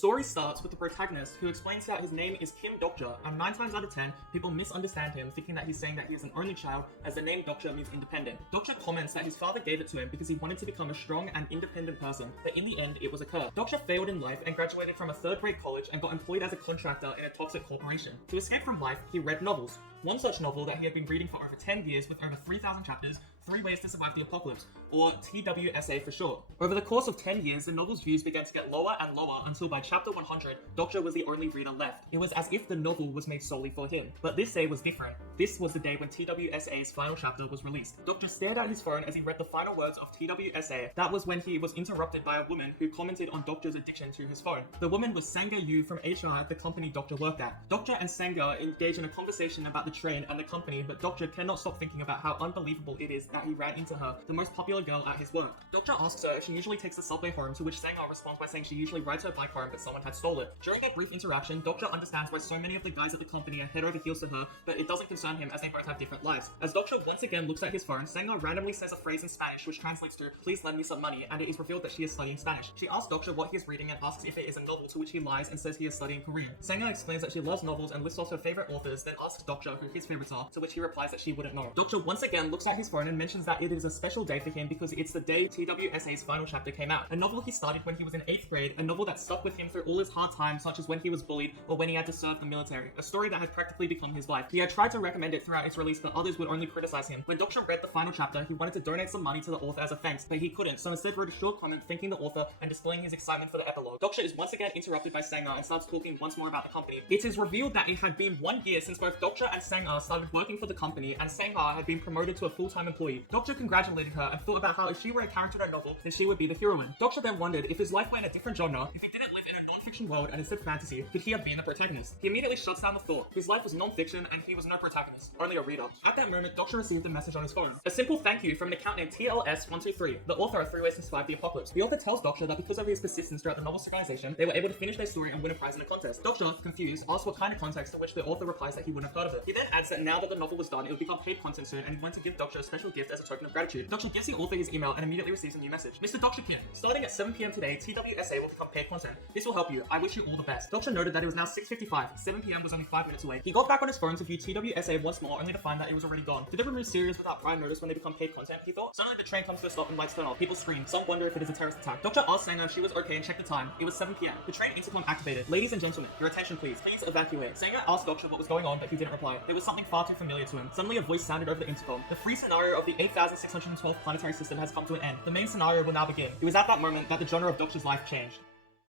story starts with the protagonist who explains that his name is Kim Dokja, and 9 times out of 10, people misunderstand him, thinking that he's saying that he is an only child, as the name Dokja means independent. Dokja comments that his father gave it to him because he wanted to become a strong and independent person, but in the end, it was a curse. Dokja failed in life and graduated from a third-grade college and got employed as a contractor in a toxic corporation. To escape from life, he read novels. One such novel that he had been reading for over 10 years with over 3,000 chapters, 3 Ways to Survive the Apocalypse, or TWSA for short. Over the course of 10 years, the novel's views began to get lower and lower until by chapter 100, Dokja was the only reader left. It was as if the novel was made solely for him. But this day was different. This was the day when TWSA's final chapter was released. Dokja stared at his phone as he read the final words of TWSA. That was when he was interrupted by a woman who commented on Dokja's addiction to his phone. The woman was Sanga Yu from HR at the company Dokja worked at. Dokja and Sanga engage in a conversation about the train and the company, but Dokja cannot stop thinking about how unbelievable it is that he ran into her, the most popular girl at his work. Dokja asks her if she usually takes the subway home, to which Sanga responds by saying she usually rides her bike home but someone had stolen it. During that brief interaction, Dokja understands why so many of the guys at the company are head over heels to her, but it doesn't concern him as they both have different lives. As Dokja once again looks at his phone, Sanga randomly says a phrase in Spanish which translates to, "Please lend me some money," and it is revealed that she is studying Spanish. She asks Dokja what he is reading and asks if it is a novel, to which he lies and says he is studying Korean. Sanga explains that she loves novels and lists off her favorite authors, then asks Dokja who his favorites are, to which he replies that she wouldn't know. Dokja once again looks at his phone and mentions that it is a special day for him because it's the day TWSA's final chapter came out. A novel he started when he was in 8th grade, a novel that stuck with him through all his hard times, such as when he was bullied or when he had to serve the military. A story that had practically become his life. He had tried to recommend it throughout its release, but others would only criticize him. When Dokja read the final chapter, he wanted to donate some money to the author as a thanks, but he couldn't, so instead wrote a short comment thanking the author and displaying his excitement for the epilogue. Dokja is once again interrupted by Sanga and starts talking once more about the company. It is revealed that it had been 1 year since both Dokja and Sanga started working for the company, and Sanga had been promoted to a full-time employee. Dokja congratulated her and thought about how if she were a character in a novel, then she would be the heroine. Dokja then wondered if his life were in a different genre, if he didn't live in a non-fiction world and instead fantasy, could he have been the protagonist? He immediately shuts down the thought. His life was non-fiction and he was no protagonist, only a reader. At that moment, Dokja received a message on his phone. A simple thank you from an account named TLS123, the author of 3 Ways to Survive the Apocalypse. The author tells Dokja that because of his persistence throughout the novel's organization, they were able to finish their story and win a prize in a contest. Dokja, confused, asks what kind of context, to which the author replies that he wouldn't have heard of it. He then adds that now that the novel was done, it would become paid content soon, and he wanted to give Dokja a special gift as a token of gratitude. Dokja gives the author his email and immediately receives a new message. Mr. Dokja Kim, starting at 7 PM today, TWSA will become paid content. This will help you. I wish you all the best. Dokja noted that it was now 6:55. 7 PM was only 5 minutes away. He got back on his phone to view TWSA once more, only to find that it was already gone. Did they remove series without prior notice when they become paid content, he thought? Suddenly the train comes to a stop and lights turn off. People scream. Some wonder if it is a terrorist attack. Dokja asked Sanga if she was okay and checked the time. It was 7 PM. The train intercom activated. Ladies and gentlemen, your attention please. Please evacuate. Sanga asked Dokja what was going on, but he didn't reply. There was something far too familiar to him. Suddenly a voice sounded over the intercom. The free scenario of the 8,612th planetary system has come to an end. The main scenario will now begin. It was at that moment that the genre of Dokja's life changed.